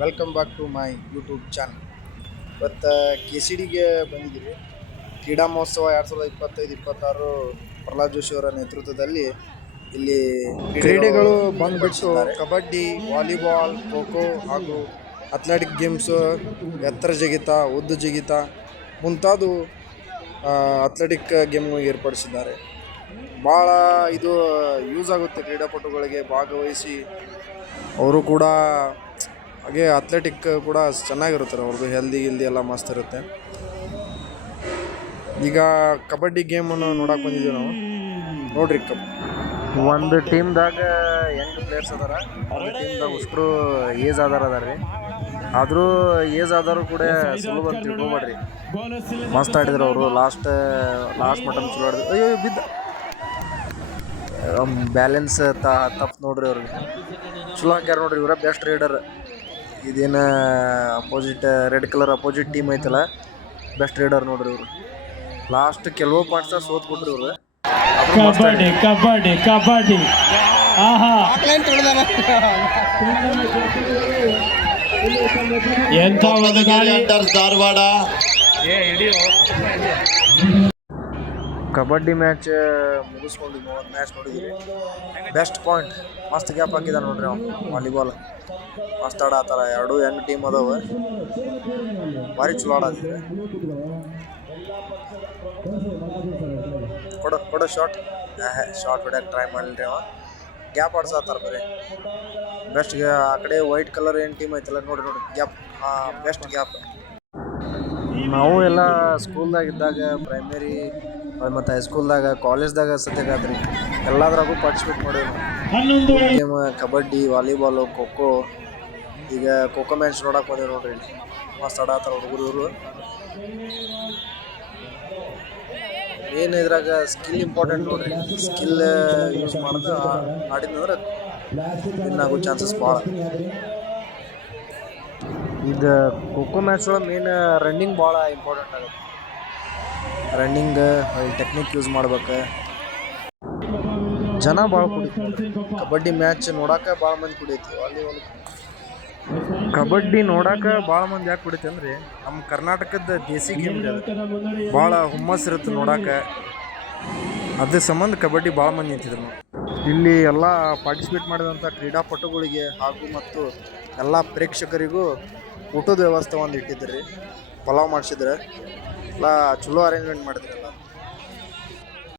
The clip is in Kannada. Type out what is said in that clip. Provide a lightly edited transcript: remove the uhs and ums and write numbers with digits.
Welcome back to my YouTube channel. ಇವತ್ತು KCDಗೆ ಬಂದಿದ್ದೀವಿ. ಕ್ರೀಡಾ ಮಹೋತ್ಸವ 2025-26 ಪ್ರಹ್ಲಾದ್ ಜೋಶಿ ಅವರ ನೇತೃತ್ವದಲ್ಲಿ ಇಲ್ಲಿ ಕ್ರೀಡೆಗಳು ಬಂದ್ಬಿಟ್ಟು ಕಬಡ್ಡಿ, ವಾಲಿಬಾಲ್, ಖೋ ಖೋ ಹಾಗೂ ಅಥ್ಲೆಟಿಕ್ ಗೇಮ್ಸು, ಎತ್ತರ ಜಿಗಿತ, ಉದ್ದು ಜಿಗಿತ ಮುಂತಾದ ಅಥ್ಲೆಟಿಕ್ ಗೇಮ್ ಏರ್ಪಡಿಸಿದ್ದಾರೆ. ಭಾಳ ಇದು ಯೂಸ್ ಆಗುತ್ತೆ ಕ್ರೀಡಾಪಟುಗಳಿಗೆ ಭಾಗವಹಿಸಿ. ಅವರು ಕೂಡ ಹಾಗೆ ಅಥ್ಲೆಟಿಕ್ ಕೂಡ ಚೆನ್ನಾಗಿರುತ್ತೆ, ಅವ್ರದ್ದು ಹೆಲ್ದಿ ಎಲ್ಲ ಮಸ್ತ್ ಇರುತ್ತೆ. ಈಗ ಕಬಡ್ಡಿ ಗೇಮನ್ನು ನೋಡಕ್ಕೆ ಬಂದಿದ್ದೀವಿ ನಾವು. ನೋಡ್ರಿ, ಒಂದು ಟೀಮ್ದಾಗ ಯಂಗ್ ಪ್ಲೇಯರ್ಸ್ ಅದಾರ, ಒಂದು ಟೀಮ್ದಾಗ ಉಷ್ಟ್ರು ಏಜ್ ಅದಾರ ರೀ. ಆದರೂ ಏಜ್ ಆದರೂ ಕೂಡ ಸುಲಭ ಅಂತ ತಿಳ್ಕೊಬೇಡ್ರಿ, ಮಸ್ತ್ ಆಡಿದ್ರು ಅವರು. ಲಾಸ್ಟ್ ಮಟನ್ ಚಲೋ ಆಡಿದ್ರು. ಅಯ್ಯೋ ಬಿದ್ದ ಬ್ಯಾಲೆನ್ಸ್ ತಪ್ಪು ನೋಡ್ರಿ ಅವ್ರಿಗೆ. ಚಲೋ ಹಾಕ್ಯಾರ ನೋಡ್ರಿ, ಇವರ ಬೆಸ್ಟ್ ರೈಡರ್. ಇದೇನು opposite red colour opposite team ಐತಲ್ಲ, ಬೆಸ್ಟ್ ರೈಡರ್ ನೋಡ್ರಿ ಇವರು. ಲಾಸ್ಟ್ ಕೆಲವು ಪಾಯಿಂಟ್ಸ್ ಸೋತ್ಬಿಟ್ರಿ ಇವರು. ಕಬಡ್ಡಿ ಧಾರವಾಡ ಕಬಡ್ಡಿ ಮ್ಯಾಚ್ ಮುಗಿಸ್ಕೊಂಡಿದ್ವಿ. ಒಂದು ಮ್ಯಾಚ್ ನೋಡಿದ್ವಿ, ಬೆಸ್ಟ್ ಪಾಯಿಂಟ್ ಮಸ್ತ್ ಗ್ಯಾಪ್ ಹಾಕಿದ ನೋಡ್ರಿ ಅವ್ನು. ವಾಲಿಬಾಲ್ ಮಸ್ತ್ ಆಡತ್ತಾರ, ಎರಡು ಯಂಗ್ ಟೀಮ್ ಅದಾವ, ಭಾರಿ ಚಲೋ ಆಡತ್ತಿದೆ. ಕೊಡ ಶಾರ್ಟ್ ಹೊಡ್ಯಾಕ ಟ್ರೈ ಮಾಡಿಲ್ರಿ ಅವ, ಗ್ಯಾಪ್ ಆಡ್ಸತ್ತಾರ ಬರೀ. ಬೆಸ್ಟ್ ಆ ಕಡೆ ವೈಟ್ ಕಲರ್ ಏನು ಟೀಮ್ ಐತಲ್ಲ ನೋಡ್ರಿ ಗ್ಯಾಪ್, ಬೆಸ್ಟ್ ಗ್ಯಾಪ್. ನಾವು ಎಲ್ಲ ಸ್ಕೂಲ್ದಾಗ ಇದ್ದಾಗ, ಪ್ರೈಮರಿ ಮತ್ತು ಹೈಸ್ಕೂಲ್ದಾಗ, ಕಾಲೇಜ್ದಾಗ ಸದ್ಯಗಾದ್ರಿ ಎಲ್ಲದ್ರಾಗೂ ಪಾರ್ಟಿಸಿಪೇಟ್ ಮಾಡೀವಿ ನಾವು. Game kabaddi, volleyball, kho kho. ಈಗ ಖೋ ಖೋ ಮ್ಯಾಚ್ ನೋಡಕ್ಕೆ ಬಂದೇವಿ ನೋಡ್ರಿ, ಮಸ್ತ್ ಆಡತ್ತಾರ ಹುಡುಗರು ಇವರು. ಏನು ಇದ್ರಾಗ ಸ್ಕಿಲ್ ಇಂಪಾರ್ಟೆಂಟ್ ನೋಡ್ರಿ, ಸ್ಕಿಲ್ ಯೂಸ್ ಮಾಡೋದು ಆಡಿದಂದ್ರೆ ವಿನ್ ಆಗೋ ಚಾನ್ಸಸ್ ಭಾಳ. ಇದು ಖೋ ಖೋ ಮ್ಯಾಚ್ ಒಳಗೆ ಮೇನ್ ರನ್ನಿಂಗ್ ಭಾಳ ಇಂಪಾರ್ಟೆಂಟ್ ಆಗುತ್ತೆ. ರನ್ನಿಂಗ್ ಟೆಕ್ನಿಕ್ ಯೂಸ್ ಮಾಡ್ಬೇಕು. ಜನ ಭಾಳ ಕುಡಿತು. ಕಬಡ್ಡಿ ಮ್ಯಾಚ್ ನೋಡಕ್ಕೆ ಭಾಳ ಮಂದಿ ಕುಡಿಯೈತಿ. ವಾಲಿಬಾಲ್ ಕಬಡ್ಡಿ ನೋಡಕ್ಕೆ ಭಾಳ ಮಂದಿ ಯಾಕೆ ಕುಡಿತೈತೆ ಅಂದ್ರೆ, ನಮ್ಮ ಕರ್ನಾಟಕದ ದೇಸಿ ಗೇಮ್ ರೀ ಅದು. ಭಾಳ ಹುಮ್ಮಸ್ ಇರುತ್ತೆ ನೋಡಕ್ಕೆ, ಅದ್ರ ಸಂಬಂಧ ಕಬಡ್ಡಿ ಭಾಳ ಮಂದಿ ನಿಂತಿದ್ರು. ಇಲ್ಲಿ ಎಲ್ಲ ಪಾರ್ಟಿಸಿಪೇಟ್ ಮಾಡಿದಂಥ ಕ್ರೀಡಾಪಟುಗಳಿಗೆ ಹಾಗೂ ಮತ್ತು ಎಲ್ಲ ಪ್ರೇಕ್ಷಕರಿಗೂ ಊಟದ ವ್ಯವಸ್ಥೆ ಒಂದು ಇಟ್ಟಿದ್ರಿ. ಪಲಾವ್ ಮಾಡಿಸಿದ್ರೆ ಎಲ್ಲ ಚಲೋ ಅರೇಂಜ್ಮೆಂಟ್ ಮಾಡಿದ್ರು.